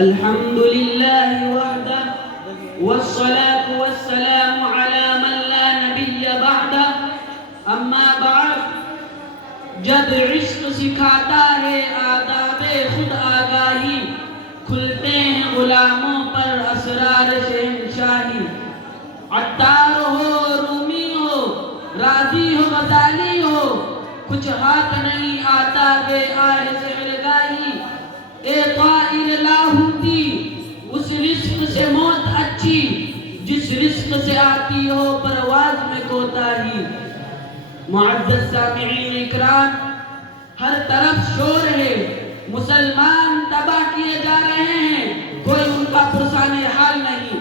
الحمد لله وحده والصلاة والسلام على من لا نبی بعده. اما بعد، جب عشق سکھاتا ہے آداب خود آگاہی، کھلتے ہیں غلاموں پر اسرار شہنشاہی. عطار ہو رومی ہو رازی ہو غزالی ہو، کچھ ہاتھ نہیں آتا بے آہ سحرگاہی. اے طائر لاہوتی، اس رزق سے موت اچھی جس رزق سے آتی ہو پرواز میں کوتاہی. معزز سامعین اکرام، ہر طرف شور ہے، مسلمان تباہ کیے جا رہے ہیں، کوئی ان کا پرسان حال نہیں.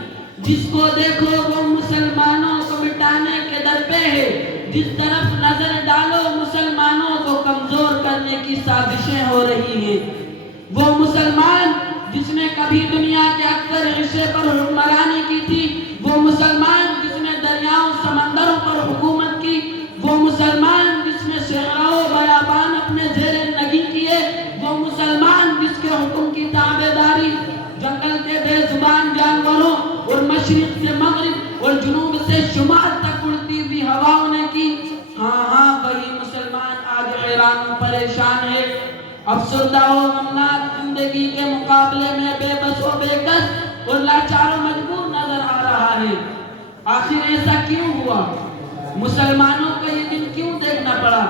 جس کو دیکھو وہ مسلمانوں کو مٹانے کے در پہ ہے، جس طرف نظر ڈالو مسلمانوں کو کمزور کرنے کی سازشیں ہو رہی ہیں. وہ مسلمان جس نے کبھی دنیا کے اکثر حصے پر حکمرانی کی تھی، وہ مسلمان جس نے دریاؤں سمندروں پر حکومت کی، وہ مسلمان جس نے صحراؤں بیابان اپنے زیر نگی کیے، وہ مسلمان جس کے حکم کی تابعداری جنگل کے بے زبان جانوروں اور مشرق سے مغرب اور جنوب سے شمال تک اڑتی ہوئی ہواؤں نے کی. ہاں وہی مسلمان آج حیران و پریشان ہے، افسردہ و غمناک زندگی کے مقابلے میں بے بس و بے کس اور لاچار و مجبور نظر آ رہا ہے. آخر ایسا کیوں ہوا؟ مسلمانوں کو یہ دن کیوں دیکھنا پڑا؟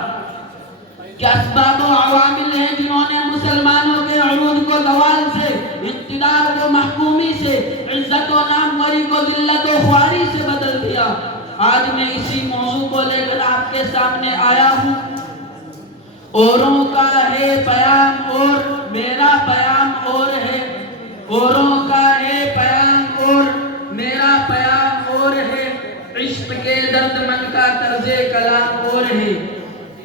کیا اسباب و عوامل ہیں جنہوں نے مسلمانوں کے عروج کو زوال سے، اقتدار کو محکومی سے، عزت و ناموری کو ذلت و خواری سے بدل دیا؟ آج میں اسی موضوع کو لے کر آپ کے سامنے آیا ہوں. اوروں کا ہے پیام اور میرا پیام اور ہے، اوروں کا ہے پیام اور میرا پیام اور ہے، عشق کے درد من کا طرز کلام اور ہے.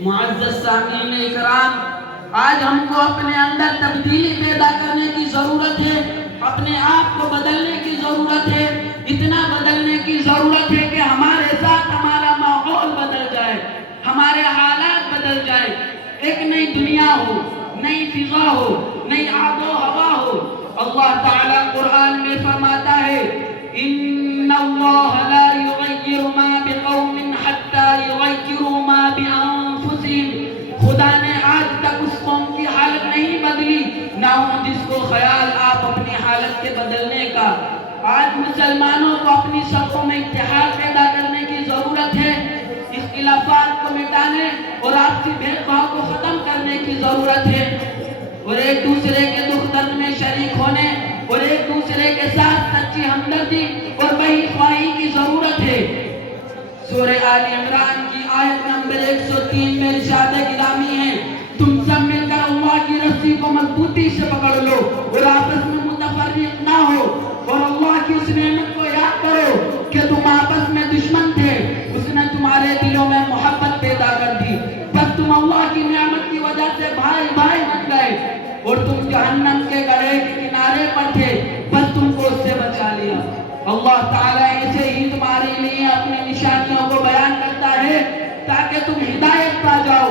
معزز سامعین اکرام، آج ہم کو اپنے اندر تبدیلی پیدا کرنے کی ضرورت ہے، اپنے آپ کو بدلنے کی ضرورت ہے. اتنا بدلنے کی ضرورت ہے کہ ہمارے ساتھ ہمارا ماحول بدل جائے، ہمارے حالات بدل جائے، ایک نئی دنیا ہو، نئی فضا ہو، نئی آب و ہوا ہو. اللہ تعالیٰ قرآن میں فرماتا ہے ان اللہ لا یغیر ما بقوم حتی یغیروا ما بانفسهم. خدا نے آج تک اس قوم کی حالت نہیں بدلی، نہ ہو جس کو خیال آپ اپنی حالت کے بدلنے کا. آج مسلمانوں کو اپنی صفوں میں اتحاد پیدا کرنے کی ضرورت ہے، اختلافات کو مٹانے اور آپسی بھید بھاؤ کو ختم کرنے کی ضرورت ہے، اور ایک دوسرے کے دکھ درد میں شریک ہونے اور ایک دوسرے کے ساتھ سچی ہمدردی اور بہی خواہی کی ضرورت ہے. سورہ آل عمران کی آیت نمبر 103 میں ارشاد گرامی ہے، تم سب مل کر اللہ کی رسی کو مضبوطی سے پکڑ لو اور آپس میں متفرق نہ ہو، اور اللہ کی اس نعمت کو یاد کرو کہ تم آپس میں دشمن تھے، اس نے تمہارے دلوں میں محبت پیدا کر دی، بس تم اللہ کی نعمت کی وجہ سے بھائی بھائی بن گئے، اور تم جہنم کے گڑھے کے کنارے پر تھے، بس تم کو اس سے بچا لیا. اللہ تعالیٰ ایسے ہی تمہارے لیے اپنی نشانیوں کو بیان کرتا ہے تاکہ تم ہدایت پا جاؤ.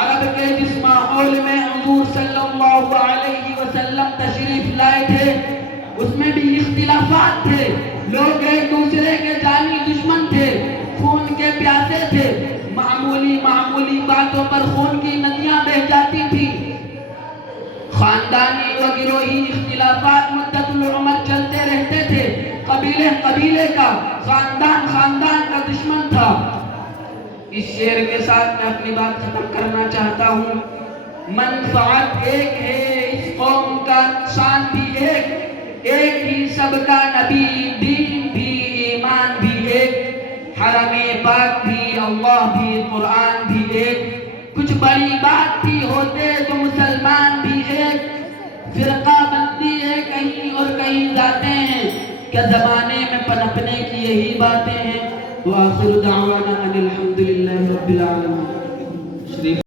عرب کے جس ماحول میں حضور صلی اللہ علیہ وسلم تشریف لائے تھے، اس میں بھی اختلافات تھے، لوگ ایک دوسرے کے جانی دشمن تھے، خون کے پیاسے تھے، معمولی باتوں پر خون کی ندیاں بہہ جاتی تھی. خاندانی و گروہی اختلافات مدت العمر چلتے رہتے تھے، قبیلے کا، خاندان کا دشمن تھا. اس شعر کے ساتھ میں اپنی بات ختم کرنا چاہتا ہوں. منفعت ایک ہے اس قوم کا نقصان بھی ایک ہی سب کا نبی، دین بھی ایمان بھی ایک، حرم پاک بھی اللہ بھی قرآن بھی ایک. کچھ بڑی بات بھی ہوتے تو مسلمان بھی ایک، فرقہ بندی ہے کہیں اور کہیں جاتے ہیں، کیا زمانے میں پنپنے کی یہی باتیں ہیں. وآخر دعوانا ان الحمدللہ رب العالمین.